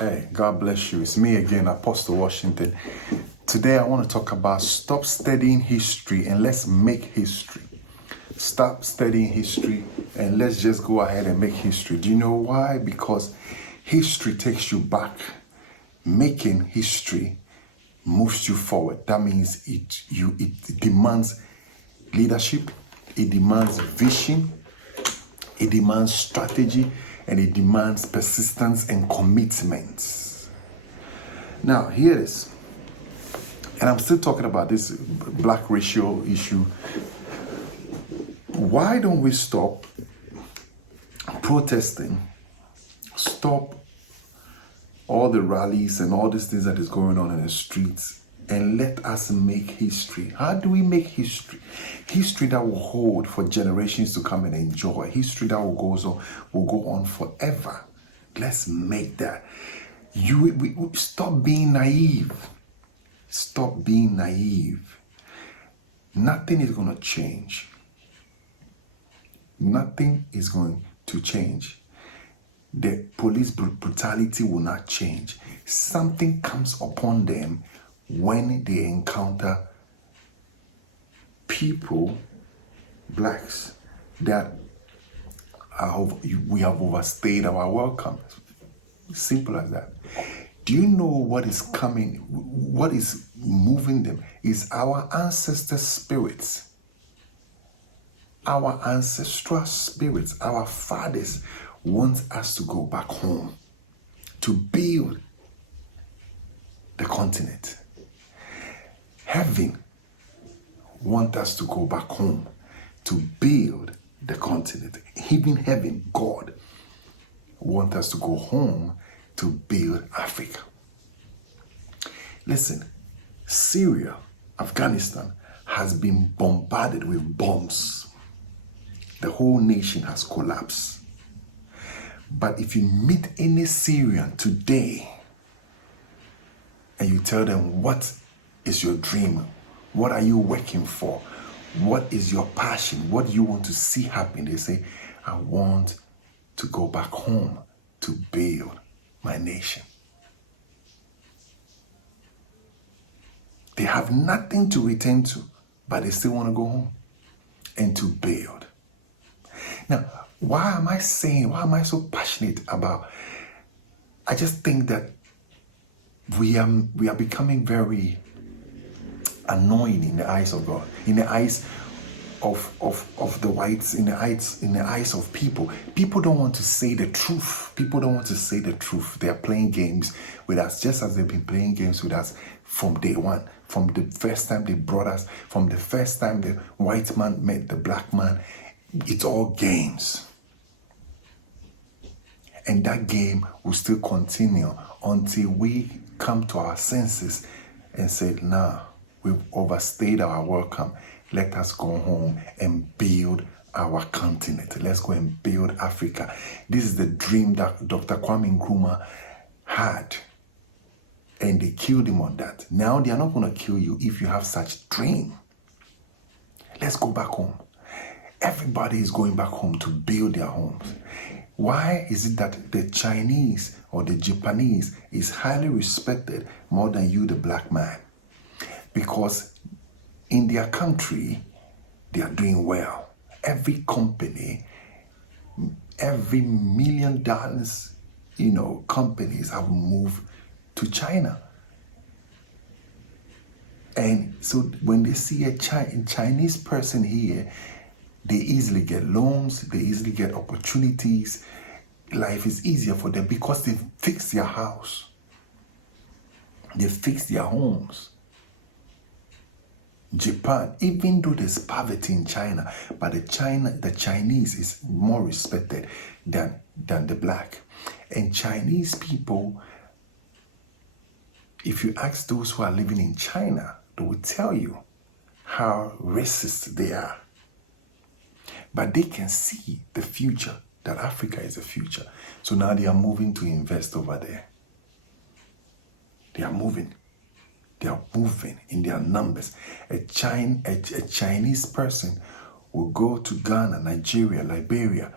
Hey, God bless you. It's me again, Apostle Washington. Today I want to talk about stop studying history and let's make history. Stop studying history and let's just go ahead and make history. Do you know why? Because history takes you back. Making history moves you forward. That means it demands leadership, it demands vision, it demands strategy, and it demands persistence and commitment. Now, here it is. And I'm still talking about this black racial issue. Why don't we stop protesting, stop all the rallies and all these things that is going on in the streets, and let us make history? How do we make history? History that will hold for generations to come and enjoy. History that will go on forever. Let's make that. We stop being naive. Stop being naive. Nothing is going to change. Nothing is going to change. The police brutality will not change. Something comes upon them when they encounter people, blacks, that we have overstayed our welcome. Simple as that. Do you know what is coming? What is moving them? Is our ancestor spirits. Our ancestral spirits, our fathers want us to go back home to build the continent. Heaven wants us to go back home to build the continent. Even heaven, God, wants us to go home to build Africa. Listen, Syria, Afghanistan has been bombarded with bombs. The whole nation has collapsed. But if you meet any Syrian today and you tell them, what is your dream? What are you working for? What is your passion? What do you want to see happen? They say, I want to go back home to build my nation. They have nothing to return to, but they still want to go home and to build. Now, why am I so passionate about? I just think that we are becoming very annoying in the eyes of God, in the eyes of the whites, in the eyes of people. People don't want to say the truth. People don't want to say the truth. They are playing games with us, just as they've been playing games with us from day one. From the first time they brought us, from the first time the white man met the black man, it's all games. And that game will still continue until we come to our senses and say, nah, we've overstayed our welcome. Let us go home and build our continent. Let's go and build Africa. This is the dream that Dr. Kwame Nkrumah had. And they killed him on that. Now they are not going to kill you if you have such dream. Let's go back home. Everybody is going back home to build their homes. Why is it that the Chinese or the Japanese is highly respected more than you, the black man? Because in their country, they are doing well. Every company, every $1 million, companies have moved to China. And so when they see a Chinese person here, they easily get loans, they easily get opportunities. Life is easier for them because they fix their house. They fix their homes. Japan, even though there's poverty in China, but the Chinese is more respected than the black. And Chinese people, if you ask those who are living in China, they will tell you how racist they are. But they can see the future, that Africa is the future. So now they are moving to invest over there. They are moving in their numbers. A Chinese person will go to Ghana, Nigeria, Liberia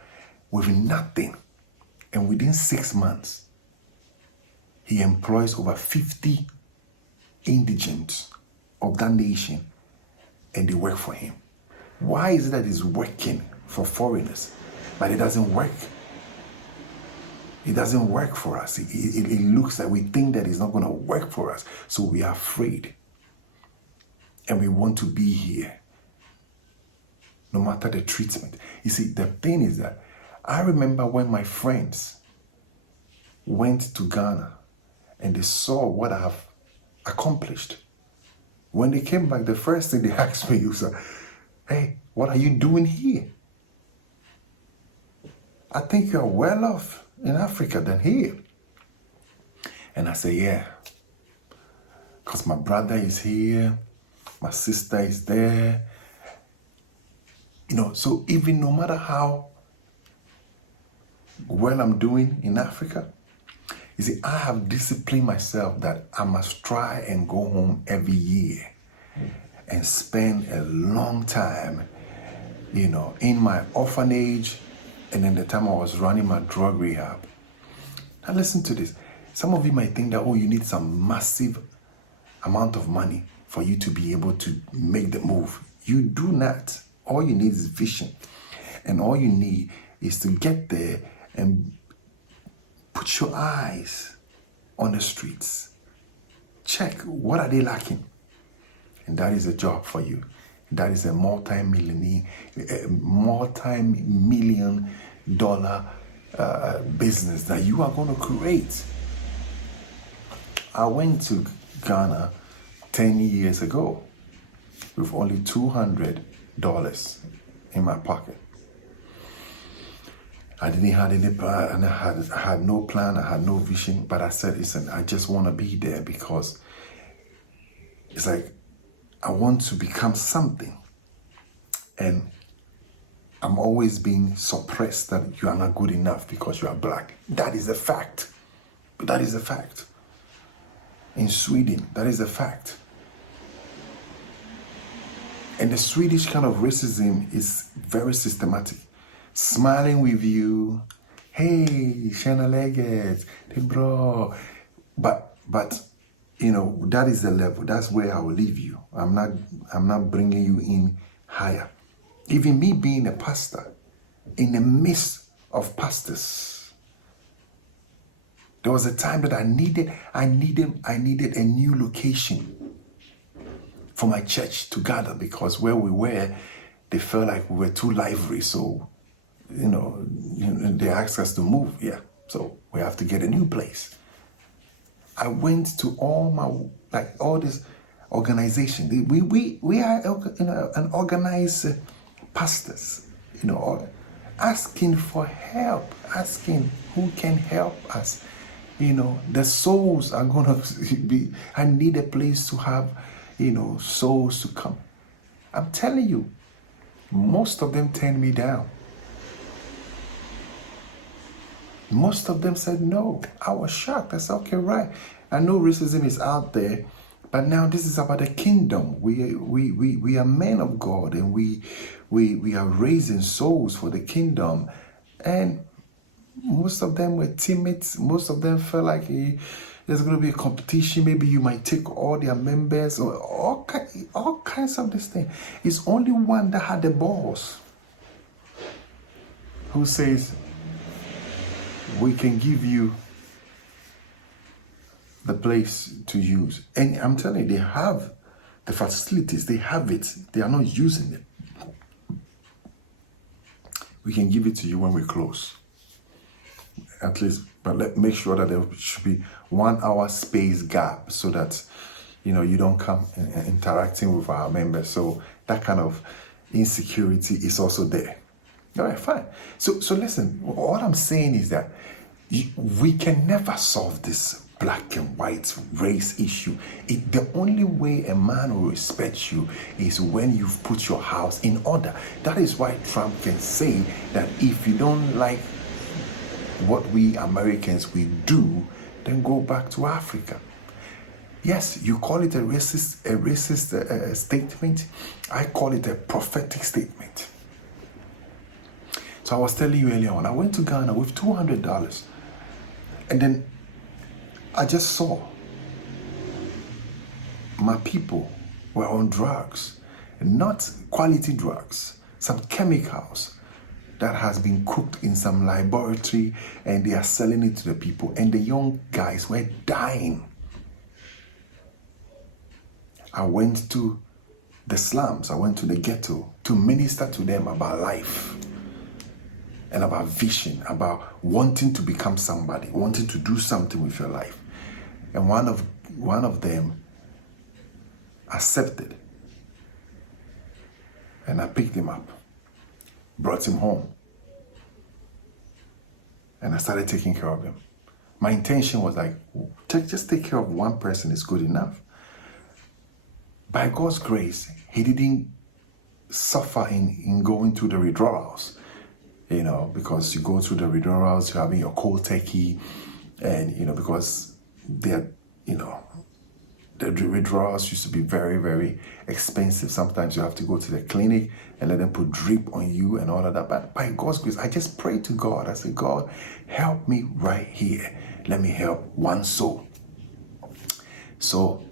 with nothing. And within 6 months, He employs over 50 indigents of that nation, and they work for him. Why is it that he's working for foreigners, but it doesn't work? It doesn't work for us. It looks like we think that it's not going to work for us, so we are afraid. And we want to be here, no matter the treatment. You see, the thing is that I remember when my friends went to Ghana and they saw what I have accomplished. When they came back, the first thing they asked me was, hey, what are you doing here? I think you're well off in Africa than here. And I say, yeah, because my brother is here, my sister is there. You know, so even no matter how well I'm doing in Africa, you see, I have disciplined myself that I must try and go home every year and spend a long time, you know, in my orphanage and then the time I was running my drug rehab. Now listen to this. Some of you might think that, oh, you need some massive amount of money for you to be able to make the move. You do not. All you need is vision. And all you need is to get there and put your eyes on the streets. Check, what are they lacking? And that is a job for you. That is a multi-million dollar business that you are going to create. I went to Ghana 10 years ago with only $200 in my pocket. I didn't have any plan, and I had no plan, I had no vision, but I said, listen, I just want to be there because it's like I want to become something. And I'm always being suppressed that you are not good enough because you are black. That is a fact. That is a fact. In Sweden, that is a fact. And the Swedish kind of racism is very systematic. Smiling with you, hey, tjena läget, det är bra. But you know, that is the level. That's where I will leave you. I'm not bringing you in higher. Even me being a pastor, in the midst of pastors, there was a time that I needed a new location for my church to gather, because where we were, they felt like we were too lively. So, you know, they asked us to move. Yeah, so we have to get a new place. I went to all this organization. We are an organized pastors, you know, asking for help, asking who can help us. You know, the souls are gonna be. I need a place to have, you know, souls to come. I'm telling you, most of them turned me down. Most of them said no. I was shocked. I said, okay, right. I know racism is out there, but now this is about the kingdom. We are men of God, and we are raising souls for the kingdom. And most of them were timid. Most of them felt like there's going to be a competition. Maybe you might take all their members, or all kinds of this thing. It's only one that had the balls who says, we can give you the place to use. And I'm telling you, they have the facilities, they have it, they are not using it. We can give it to you when we close. At least, but make sure that there should be 1 hour space gap so that, you know, you don't come interacting with our members. So that kind of insecurity is also there. All right, fine. So listen, what I'm saying is that we can never solve this black and white race issue. The only way a man will respect you is when you've put your house in order. That is why Trump can say that if you don't like what we Americans we do, then go back to Africa. Yes, you call it a racist statement. I call it a prophetic statement. So I was telling you earlier on, I went to Ghana with $200, and then I just saw my people were on drugs, not quality drugs, some chemicals that has been cooked in some laboratory, and they are selling it to the people, and the young guys were dying. I went to the slums, I went to the ghetto to minister to them about life and about vision, about wanting to become somebody, wanting to do something with your life. And one of them accepted. And I picked him up, brought him home, and I started taking care of him. My intention was like, just take care of one person is good enough. By God's grace, he didn't suffer in going through the withdrawals, because you go through the withdrawals, you're having your cold turkey, and, because they're, the withdrawals used to be very, very expensive. Sometimes you have to go to the clinic and let them put drip on you and all of that. But by God's grace, I just prayed to God. I said, God, help me right here. Let me help one soul. So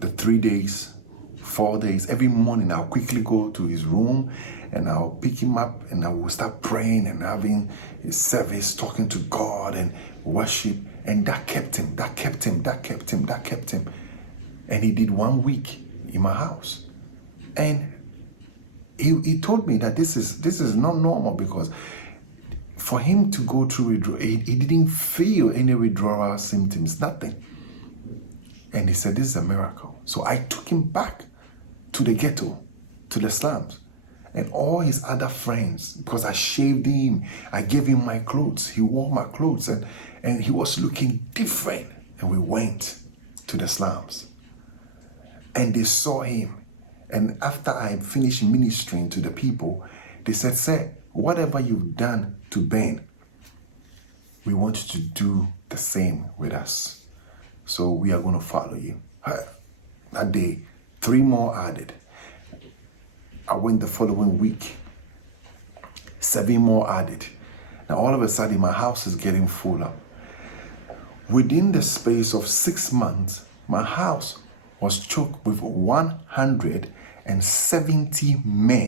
the 3 days, 4 days, every morning I'll quickly go to his room and I'll pick him up and I will start praying and having his service, talking to God and worship. And that kept him. And he did 1 week in my house. And he told me that this is not normal, because for him to go through withdrawal, he didn't feel any withdrawal symptoms, nothing. And he said, this is a miracle. So I took him back to the ghetto, to the slums. And all his other friends, because I shaved him, I gave him my clothes, he wore my clothes, and he was looking different. And we went to the slums. And they saw him. And after I finished ministering to the people, they said, sir, whatever you've done to Ben, we want you to do the same with us. So we are going to follow you. That day, 3 more added. I went the following week, 7 more added. Now all of a sudden my house is getting full up. Within the space of 6 months, my house was choked with 170 men.